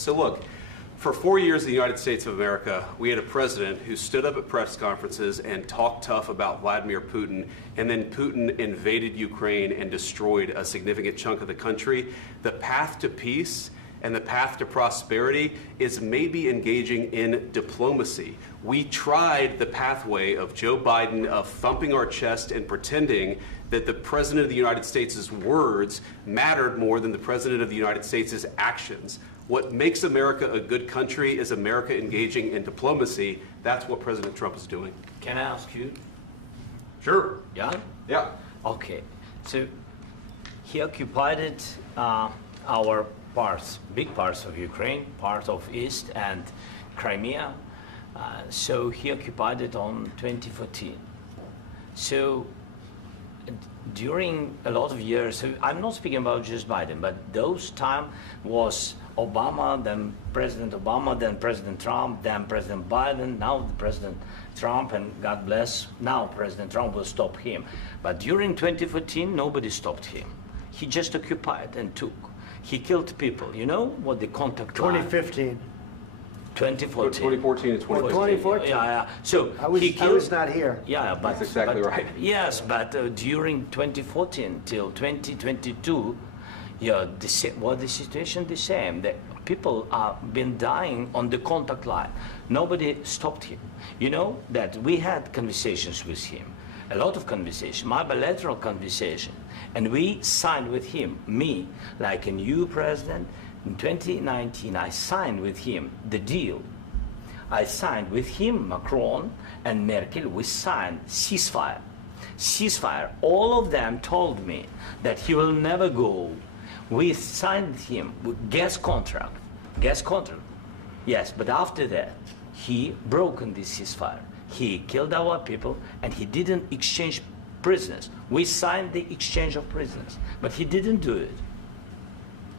So look, for 4 years in the United States of America, we had a president who stood up at press conferences and talked tough about Vladimir Putin, and then Putin invaded Ukraine and destroyed a significant chunk of the country. The path to peace and the path to prosperity is maybe engaging in diplomacy. We tried the pathway of Joe Biden of thumping our chest and pretending that the President of the United States' words mattered more than the President of the United States' actions. What makes America a good country is America engaging in diplomacy. That's what President Trump is doing. Can I ask you? Sure. Yeah? Yeah. Okay. So he occupied our parts, big parts of Ukraine, part of East and Crimea. So he occupied it on 2014. So during a lot of years, so I'm not speaking about just Biden, but those time was Obama, then President Obama, then President Trump, then President Biden, now President Trump, and God bless, now President Trump will stop him. But during 2014, nobody stopped him. He just occupied and took. He killed people. You know what the contact line? 2015. 2014 2014. and 2015. 2014. Yeah. So I was not here. Yeah, but that's exactly right. Yes, but during 2014 till 2022, yeah, the situation the same. The people have been dying on the contact line. Nobody stopped him. You know that we had conversations with him, a lot of conversation, my bilateral conversation, and we signed with him, me, like a new president. In 2019, I signed with him the deal. I signed with him, Macron and Merkel, we signed ceasefire. Ceasefire. All of them told me that he will never go. We signed him with gas contract. Gas contract. Yes, but after that, he broken this ceasefire. He killed our people and he didn't exchange prisoners. We signed the exchange of prisoners, but he didn't do it.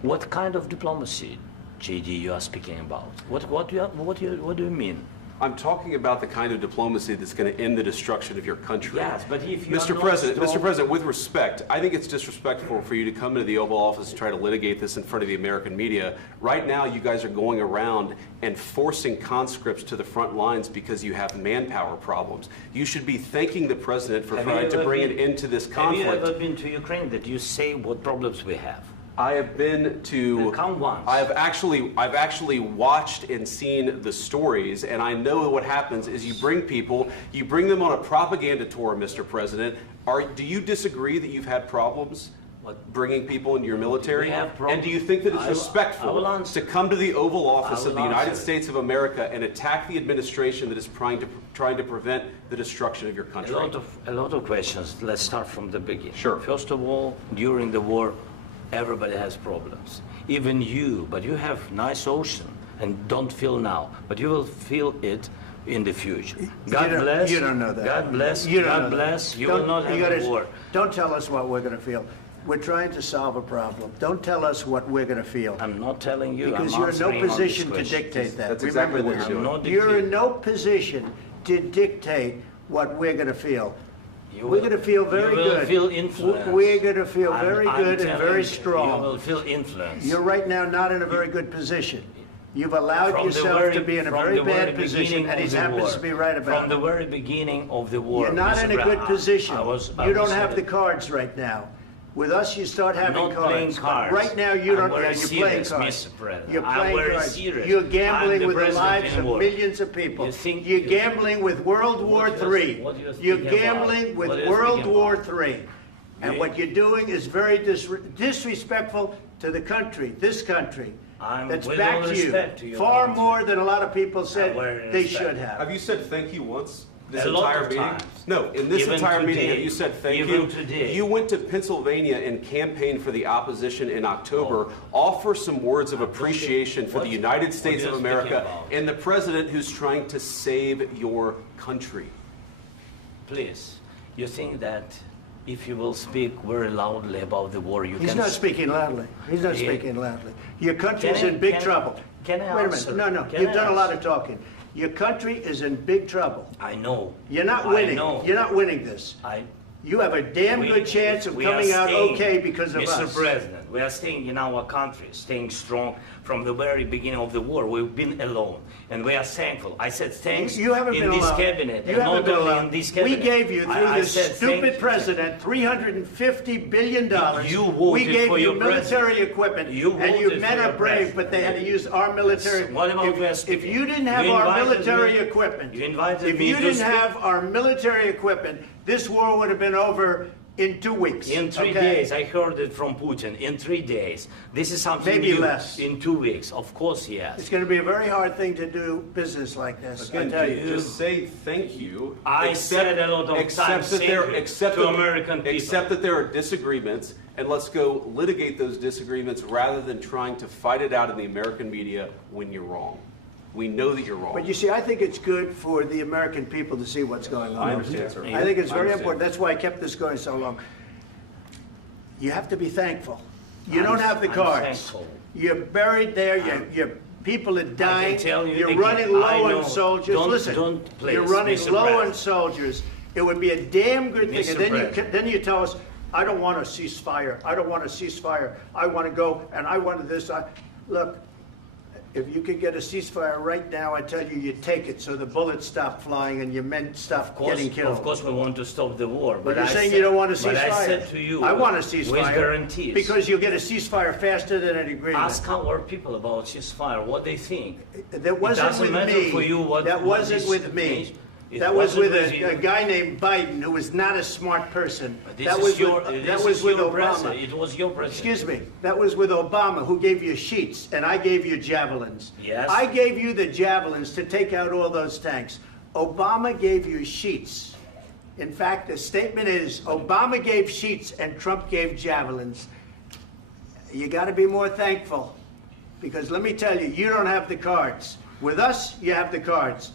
What kind of diplomacy, JD, you are speaking about? What do you mean? I'm talking about the kind of diplomacy that's going to end the destruction of your country. Yes, but if you Mr. President, with respect, I think it's disrespectful for you to come into the Oval Office and try to litigate this in front of the American media. Right now, you guys are going around and forcing conscripts to the front lines because you have manpower problems. You should be thanking the President for trying to bring an end to this conflict. Have you ever been to Ukraine that you say what problems we have? I have been to. Come once. I've actually watched and seen the stories, and I know what happens is you bring people, you bring them on a propaganda tour, Mr. President. Do you disagree that you've had problems bringing people into your military? And do you think that it's respectful to come to the Oval Office of the United States of America and attack the administration that is trying to prevent the destruction of your country? A lot of questions. Let's start from the beginning. Sure. First of all, during the war, everybody has problems, even you, but you have nice ocean and don't feel now, but you will feel it in the future. God bless. You don't know that. God bless. You God bless. You will not have a war. Don't tell us what we're going to feel. We're trying to solve a problem. Don't tell us what we're going to feel. I'm not telling you. Because you're in no position to dictate that. That's exactly what you're doing. You're in no position to dictate what we're going to feel. We're going to feel very good. You will feel influence. We're going to feel very good and very strong. You will feel influence. You're right now not in a very good position. You've allowed yourself to be in a very bad position, and he happens to be right about it. From the very beginning of the war. You're not in a good position. You don't have the cards right now. With us, you start having cards. Right now, you don't. You're playing cards. You're playing cards. You're gambling with the lives of millions of people. You're gambling with World War III. You're gambling with World War III. And what you're doing is very disrespectful to the country, this country. That's back to you. Far more than a lot of people said they should have. Have you said thank you once? This a lot entire of meeting? times. No, in this entire meeting, have you said thank you? Today. You went to Pennsylvania and campaigned for the opposition in October. Offer some words of appreciation for the United States of America and the president who's trying to save your country. Please, you think that if you will speak very loudly about the war, you can... He's not speaking loudly. He's not speaking loudly. Your country's in big trouble. Can I Wait a answer? minute. No, you've done a lot of talking. Your country is in big trouble. I know. You're not winning. You're not winning this. You have a damn good chance of coming out okay because of us. Mr. President, We are staying in our country, staying strong from the very beginning of the war. We've been alone, and we are thankful. I said thanks you haven't in been this alone. cabinet, You and haven't not been only alone. in this cabinet. We gave you, through this said stupid president, $350 billion. You voted we gave for you your military president. equipment, You and you voted men for are your brave, president. but they had to use our military. What about West? If you didn't have You our invited military me- equipment, you invited if me you to didn't speak. have our military equipment, this war would have been over in 2 weeks. In 3 days, I heard it from Putin. In 3 days, this is something Maybe new. less. In 2 weeks, of course, yes. It's going to be a very hard thing to do business like this. I Again, tell you. just say thank you. I said a lot of times thank you to American people. Accept that there are disagreements, and let's go litigate those disagreements rather than trying to fight it out in the American media when you're wrong. We know that you're wrong. But you see, I think it's good for the American people to see what's going on. I understand, sir. I think it's I very understand. important. That's why I kept this going so long. You have to be thankful. You don't have the I'm cards. thankful. You're buried there. Your people are dying. tell you You're again, running I low know. on soldiers. Don't- Listen, don't please, you're running Mr. low on President. soldiers. It would be a damn good thing. Mr. And then President. then you tell us, I don't want a ceasefire. I don't want a ceasefire. I want to go and I want this. Look, if you could get a ceasefire right now, I tell you, you take it so the bullets stop flying and your men stop getting killed. Of course, we want to stop the war. But you're I saying said- you don't want a ceasefire. But I said to you, I want a ceasefire. with guarantees. Because you'll get a ceasefire faster than an agreement. Ask our people about ceasefire, what they think. That wasn't doesn't with matter me. for you what- That what wasn't this with me. means. It That was wasn't with with you. a guy named Biden, who was not a smart person. But this That is was your, with, this that was is with your Obama. president. It was your president. Excuse me. That was with Obama, who gave you sheets, and I gave you javelins. Yes. I gave you the javelins to take out all those tanks. Obama gave you sheets. In fact, the statement is, Obama gave sheets and Trump gave javelins. You got to be more thankful, because let me tell you, you don't have the cards. With us, you have the cards.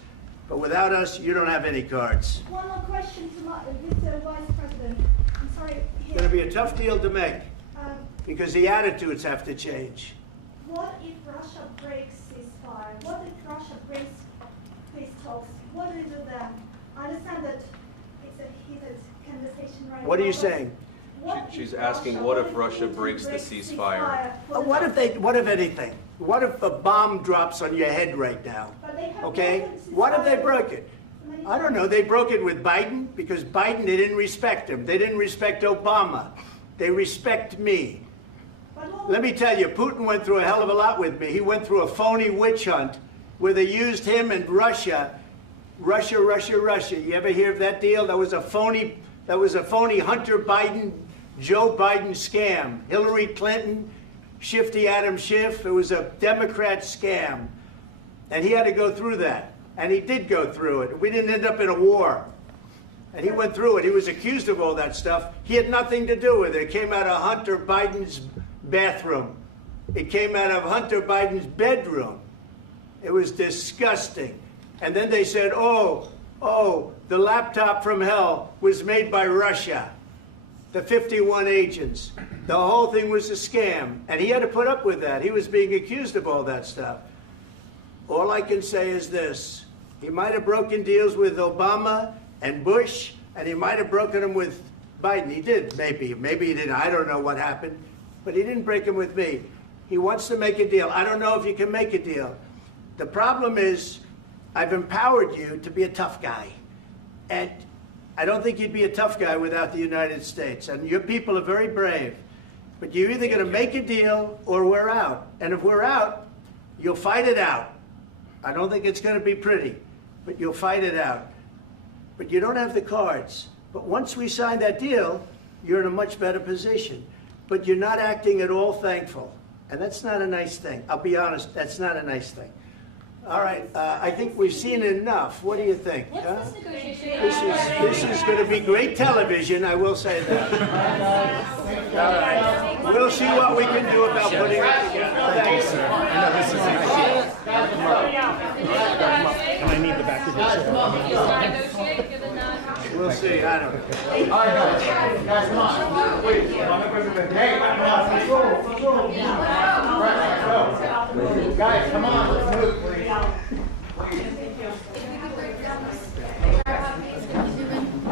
But without us, you don't have any cards. One more question to Mr. Vice President. I'm sorry. It's going to be a tough deal to make, Um, because the attitudes have to change. what if Russia breaks ceasefire? What if Russia breaks peace talks? What do you do then? I understand that it's a heated conversation right now. What are you but saying? what She's if asking, what if Russia breaks the ceasefire? What if anything? What if a bomb drops on your head right now? But they have Okay? broken ceasefire What if they broke it? many I don't know. They broke it with Biden, because Biden, they didn't respect him. They didn't respect Obama. They respect me. But what Let me tell you, Putin went through a hell of a lot with me. He went through a phony witch hunt where they used him and Russia. Russia. You ever hear of that deal? That was a phony Hunter Biden, Joe Biden scam. Hillary Clinton, Shifty Adam Schiff. It was a Democrat scam. And he had to go through that. And he did go through it. We didn't end up in a war. And he went through it. He was accused of all that stuff. He had nothing to do with it. It came out of Hunter Biden's bathroom. It came out of Hunter Biden's bedroom. It was disgusting. And then they said, oh, the laptop from hell was made by Russia. The 51 agents. The whole thing was a scam. And he had to put up with that. He was being accused of all that stuff. All I can say is this. He might have broken deals with Obama and Bush, and he might have broken them with Biden. He did, maybe. Maybe he didn't. I don't know what happened. But he didn't break them with me. He wants to make a deal. I don't know if you can make a deal. The problem is, I've empowered you to be a tough guy. And I don't think you'd be a tough guy without the United States. And your people are very brave. But you're either going to make a deal or we're out. And if we're out, you'll fight it out. I don't think it's going to be pretty, but you'll fight it out. But you don't have the cards. But once we sign that deal, you're in a much better position. But you're not acting at all thankful. And that's not a nice thing. I'll be honest, that's not a nice thing. All right, I think we've seen enough. What do you think? What's huh? this negotiation? This is going to be great television, I will say that. All right. We'll see what we can do about putting it together. Thanks. And I need the back of the chair. We'll see. I don't know. All right, guys, come on. Wait. Hey, control. Right, go. Guys, come on, let's move.